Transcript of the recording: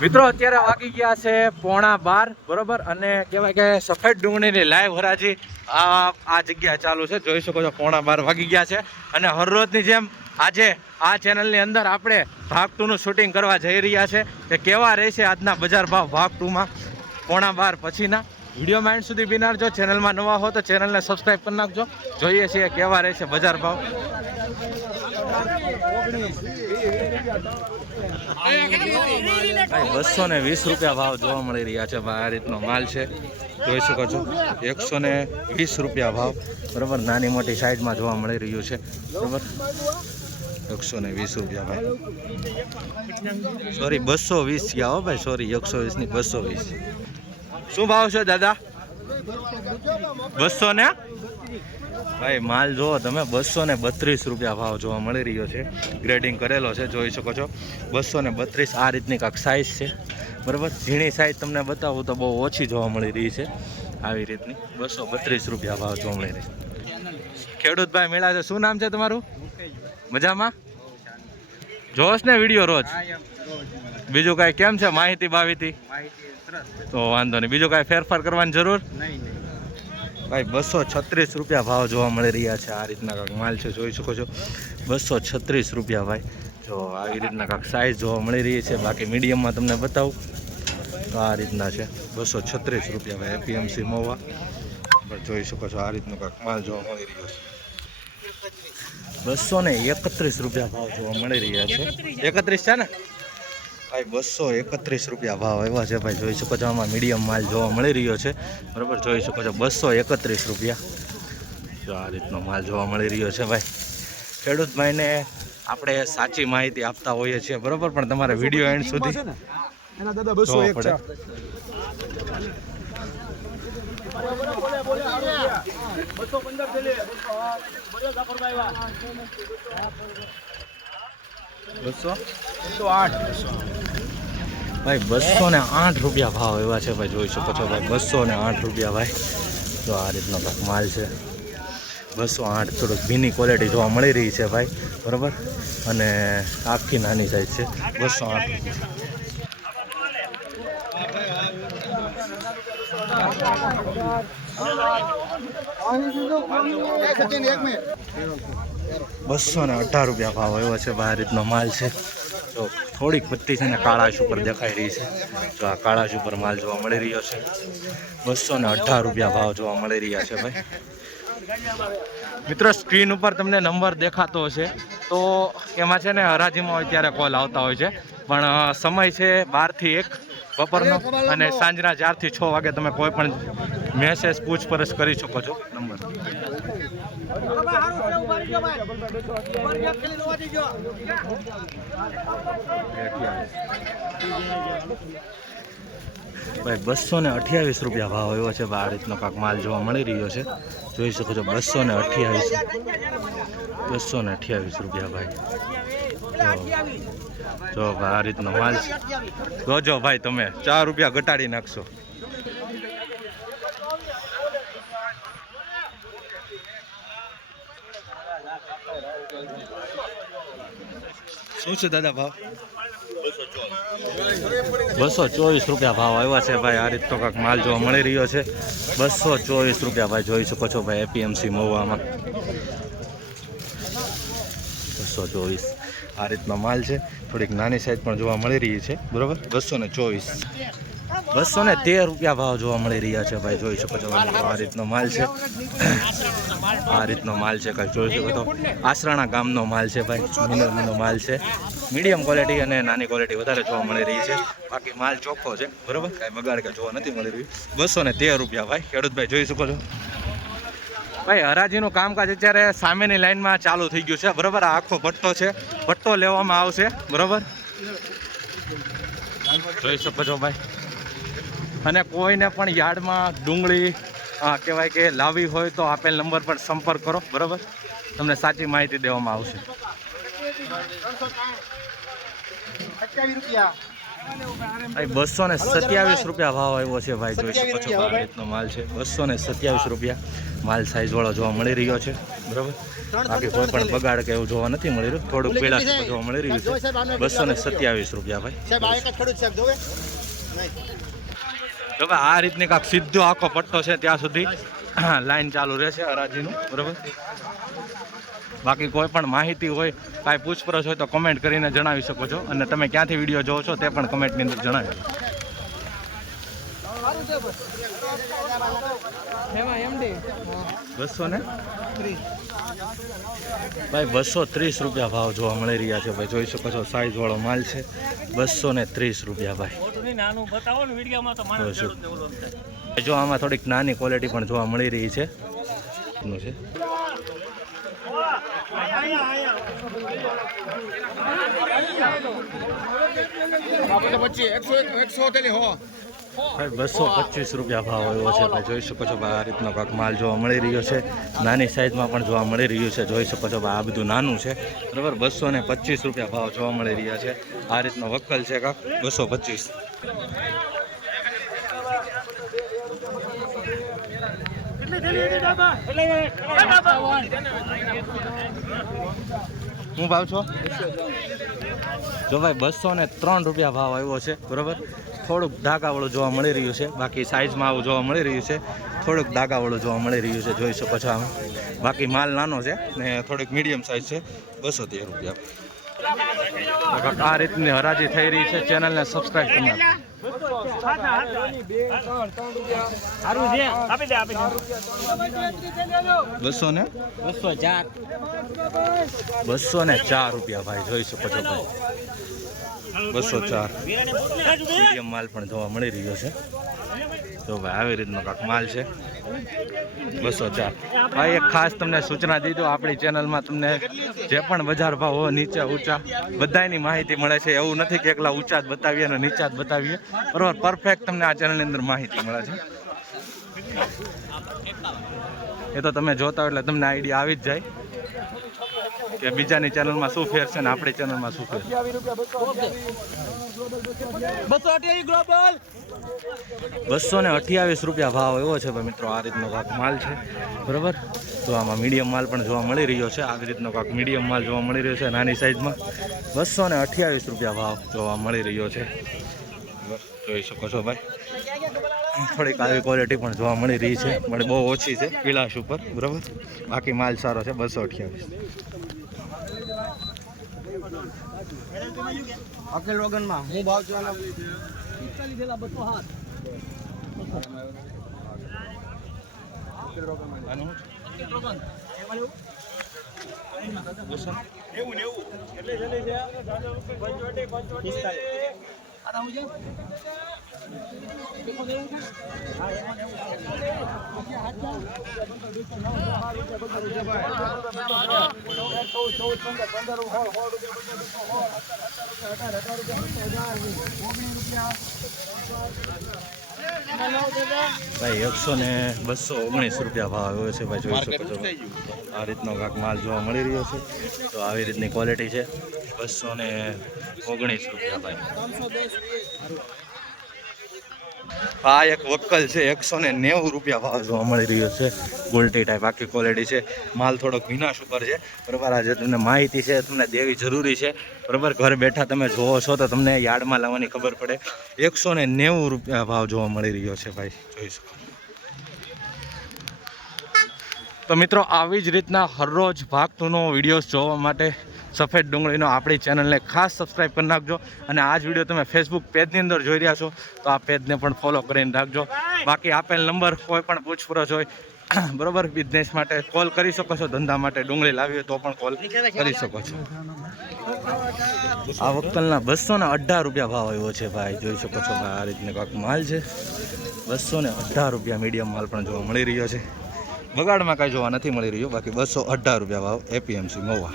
મિત્રો અત્યારે વાગી ગયા છે 11:30 બરોબર અને કહેવાય કે સફેદ ડુંગળીની લાઈવ હરાજી આ જગ્યાએ ચાલુ છે. જોઈ શકો છો 11:15 વાગી ગયા છે અને હરરોજની જેમ આજે આ ચેનલની અંદર આપણે ભાગ 2નું શૂટિંગ કરવા જઈ રહ્યા છે કે કેવા રહેશે આજના બજાર ભાવ ભાગ 2માં 11:15 પછીના. વિડીયોમાં એન્ડ સુધી બિનાર જો ચેનલમાં નવા હો તો ચેનલને સબસ્ક્રાઈબ કરી નાખજો. જોઈએ છીએ કેવા રહેશે બજાર ભાવ. ભાઈ 220 રૂપિયા ભાવ જોવા મળી રહ્યા છે. ભાઈ આ રીતનો માલ છે, જોઈ શકો છો 120 રૂપિયા ભાવ બરાબર. નાની મોટી સાઈડમાં જોવા મળી રહ્યું છે બરાબર. 120 રૂપિયા ભાઈ, સોરી 220 ગયા હો ભાઈ, સોરી 120 ની 220. શું ભાવ છે દાદા? 200 ને ભાઈ માલ જુઓ તમે, 232 રૂપિયા ભાવ જોવા મળી રહ્યો છે. ગ્રેડિંગ કરેલો છે, જોઈ શકો છો 232. આ રીતની કાંક સાઇઝ છે બરાબર. ઝીણી સાઇઝ તમને બતાવું તો બહુ ઓછી જોવા મળી રહી છે. આવી રીતની 232 રૂપિયા ભાવ જોવા મળી રહી છે. ખેડૂત ભાઈ મેળા છે, શું નામ છે તમારું? મજામાં જોશ ને વિડીયો રોજ? બીજું કાંઈ કેમ છે માહિતી બાવીતી? તો વાંધો નહીં, બીજું કાંઈ ફેરફાર કરવાની જરૂર ભાઈ. 236 રૂપિયા ભાવ જોવા મળી રહ્યા છે. આ રીતના કાંક માલ છે, જોઈ શકો છો 236 રૂપિયા ભાઈ. જો આવી રીતના કાંક સાઇઝ જોવા મળી રહી છે. બાકી મીડિયમમાં તમને બતાવું તો આ રીતના છે 236 રૂપિયા ભાઈ. એપીએમસી મહુવા જોઈ શકો છો આ રીતનો કાંક માલ જોવા મળી રહ્યો છે. 231 રૂપિયા ભાવ જોવા મળી રહ્યા છે. 31 છે ને ભાઈ? 231 રૂપિયા ભાવ એવા છે ભાઈ. જોઈ શકો છો આમાં મીડિયમ માલ જોવા મળી રહ્યો છે બરાબર. જોઈ શકો છો 231 રૂપિયા. જો આ રીતનો માલ જોવા મળી રહ્યો છે ભાઈ. ખેડૂત ભાઈને આપણે સાચી માહિતી આપતા હોઈએ છીએ બરાબર, પણ તમારે વિડીયો એન્ડ સુધી એના દાદા 201 છે. 208 ભાઈ. 208 રૂપિયા ભાવ એવા છે ભાઈ. જોઈ શકો છો ભાઈ 208 રૂપિયા ભાઈ. તો આ રીતનો કાંક માલ છે 208. થોડુંક ભીની ક્વોલિટી જોવા મળી રહી છે ભાઈ બરાબર. અને આખી નાની સાઈઝ છે 208. $218 રૂપિયા ભાવ એવો છે ભાઈ. આ રીતનો માલ છે. તો થોડીક પત્તી છે ને કાળાશ ઉપર દેખાઈ રહી છે. તો આ કાળાશ ઉપર માલ જોવા મળી રહ્યો છે. 218 રૂપિયા ભાવ જોવા મળી રહ્યા છે ભાઈ. મિત્રો સ્ક્રીન ઉપર તમને નંબર દેખાતો હશે તો એમાં છે ને હરાજીમાં હોય ત્યારે કોલ આવતા હોય છે, પણ સમય છે 12 થી 1 બપોરનો અને સાંજના 4 થી 6 વાગે તમે કોઈ પણ મેસેજ પૂછપરછ કરી શકો છો. નંબર ભાઈ 228 રૂપિયા ભાવ એવો છે. આ રીતનો કાંક માલ જોવા મળી રહ્યો છે. જોઈ શકો છો 228 રૂપિયા ભાઈ. જો ભાઈ આ રીતનો માલ છે. જોજો ભાઈ તમે 4 રૂપિયા ઘટાડી નાખશો. શું છે દાદા ભાવ? 224 રૂપિયા ભાવ આવ્યા છે ભાઈ. આ રીતનો કાંક માલ જોવા મળી રહ્યો છે. 224 રૂપિયા ભાઈ. જોઈ શકો છો ભાઈ એપીએમસી મહુવામાં 224 આ રીતનો માલ છે. થોડીક નાની સાઈઝ પણ જોવા મળી રહી છે બરાબર. 224. 213 રૂપિયા ભાવ જોવા મળી રહ્યા છે ભાઈ. જોઈ શકો છો આ રીતનો માલ છે. આ રીતનો માલ છે કાંઈ જોઈ શકો તો આસરાણા ગામનો માલ છે ભાઈ. મિનરલનો માલ છે. મીડિયમ ક્વોલિટી અને નાની ક્વોલિટી વધારે જોવા મળી રહી છે. બાકી માલ ચોખ્ખો છે બરાબર, કાંઈ બગાડ કે જોવા નથી મળી રહ્યું. 213 રૂપિયા ભાઈ. ખેડૂત ભાઈ જોઈ શકો છો ભાઈ. હરાજીનું કામકાજ અત્યારે સામેની લાઈનમાં ચાલુ થઈ ગયું છે બરાબર. આ આખો ભટ્ટો છે, ભટ્ટો લેવામાં આવશે બરાબર. જોઈ શકો છો ભાઈ. અને કોઈને પણ યાર્ડમાં ડુંગળી કહેવાય કે લાવી હોય તો આપેલ નંબર પર સંપર્ક કરો બરાબર. તમને સાચી માહિતી દેવામાં આવશે. ભાઈ 227 રૂપિયા ભાવ આવ્યો છે ભાઈ. જોઈ શકો છો આ રીતનો માલ છે. 227 રૂપિયા માલ સાઇઝવાળો જોવા મળી રહ્યો છે બરાબર. બાકી કોઈ પણ બગાડ કે એવું જોવા નથી મળી રહ્યું. થોડુંક પીળાશ જોવા મળી રહ્યું છે. 227 રૂપિયા ભાઈ. જો ભાઈ આ રીતની કાંક સીધો આખો પટ્ટો છે ત્યાં સુધી લાઈન ચાલુ રહેશે હરાજીનું બરાબર. બાકી કોઈ પણ માહિતી હોય, કાંઈ પૂછપરછ હોય તો કમેન્ટ કરીને જણાવી શકો છો. અને તમે ક્યાંથી વિડીયો જોવો છો તે પણ કમેન્ટની અંદર જણાવી. 230 રૂપિયા ભાવ જોવા મળી રહ્યા છે ભાઈ. જોઈ શકો છો સાઈઝ વાળો માલ છે. 230 રૂપિયા ભાઈ. જો આમાં થોડીક નાની ક્વોલિટી પણ જોવા મળી રહી છે. ભાઈ 225 રૂપિયા ભાવ આવ્યો છે ભાઈ. જોઈ શકો છો ભાઈ આ રીતનો કાંક માલ જોવા મળી રહ્યો છે. નાની સાઈઝમાં પણ જોવા મળી રહ્યું છે. જોઈ શકો છો ભાઈ આ બધું નાનું છે બરાબર. 225 રૂપિયા ભાવ જોવા મળી રહ્યા છે. આ રીતનો વક્કલ છે કાંક 225. હું ભાવ છો જો ભાઈ 203 રૂપિયા ભાવ આવ્યો છે બરાબર. થોડુંક ધાગાવાળું જોવા મળી રહ્યું છે. બાકી સાઈઝમાં આવું જોવા મળી રહ્યું છે. થોડુંક ધાગાવાળું જોવા મળી રહ્યું છે. જોઈ શકો છો આમાં. બાકી માલ નાનો છે ને થોડીક મીડિયમ સાઈઝ છે. 213 રૂપિયા. આ રીતની હરાજી થઈ રહી છે. ચેનલને સબસ્ક્રાઈબ કરી નાખો. 204 રૂપિયા ભાઈ. જોઈ શકો છો ભાઈ 204. મીડિયમ માલ પણ જોવા મળી રહ્યો છે. તો ભાઈ આવી રીતનો કાંક માલ છે 204. ભાઈ એક ખાસ તમને સૂચના દીધું, આપણી ચેનલમાં તમને જે પણ બજાર ભાવ હોય નીચે ઊંચા બધાની માહિતી મળે છે. એવું નથી કે એકલા ઊંચા જ બતાવીએ અને નીચા જ બતાવીએ બરાબર. પરફેક્ટ તમને આ ચેનલની અંદર માહિતી મળે છે. એ તો તમે જોતા હોય એટલે તમને આઈડિયા આવી જ જાય કે બીજાની ચેનલમાં શું ફેર છે ને આપણી ચેનલમાં શું ફેર. 228 રૂપિયા ભાવ એવો છે ભાઈ મિત્રો. આ રીતનો કાંક માલ છે બરાબર. તો આમાં મીડિયમ માલ પણ જોવા મળી રહ્યો છે. આવી રીતનો કાંક મીડિયમ માલ જોવા મળી રહ્યો છે નાની સાઈઝમાં. 228 રૂપિયા ભાવ જોવા મળી રહ્યો છે. જોઈ શકો છો ભાઈ. થોડીક આવી ક્વોલિટી પણ જોવા મળી રહી છે પણ બહુ ઓછી છે પીળાશ ઉપર બરાબર. બાકી માલ સારો છે. 228. અકેલ વગનમાં હું ભાવ છું આના 219 રૂપિયા ભાવ આવ્યો છે ભાઈ. જોઈ શકો છો આ રીતનો કાંક માલ જોવા મળી રહ્યો છે. તો આવી રીતની ક્વોલિટી છે. 219 રૂપિયા ભાઈ. આ એક વક્કલ છે 190 રૂપિયા ભાવ જોવા મળી રહ્યો છે. ગોલ્ટી ટાઈપ આખી ક્વોલિટી છે. માલ થોડોક વિનાશ ઉપર છે બરાબર. આ જે તમને માહિતી છે તમને દેવી જરૂરી છે બરાબર. ઘરે બેઠા તમે જોવો છો તો તમને યાર્ડમાં લાવવાની ખબર પડે. 190 રૂપિયા ભાવ જોવા મળી રહ્યો છે ભાઈ. જોઈ શકો. તો મિત્રો આવી જ રીતના હરરોજ ભાગતુનો વિડીયોઝ જોવા માટે સફેદ ડુંગળીનો આપણી ચેનલને ખાસ સબસ્ક્રાઈબ કરી નાખજો. અને આ જ વિડીયો તમે ફેસબુક પેજની અંદર જોઈ રહ્યા છો તો આ પેજને પણ ફોલો કરીને રાખજો. બાકી આપેલ નંબર કોઈ પણ પૂછપરછ હોય બરાબર બિઝનેસ માટે કોલ કરી શકો છો. ધંધા માટે ડુંગળી લાવી હોય તો પણ કોલ કરી શકો છો. આ વક્કલના 218 રૂપિયા ભાવ આવ્યો છે ભાઈ. જોઈ શકો છો ભાઈ આ રીતનો કાંક માલ છે. 218 રૂપિયા મીડિયમ માલ પણ જોવા મળી રહ્યો છે. બગાડમાં કાંઈ જોવા નથી મળી રહ્યું. બાકી 218 રૂપિયા ભાવ એપીએમસી મહુવા.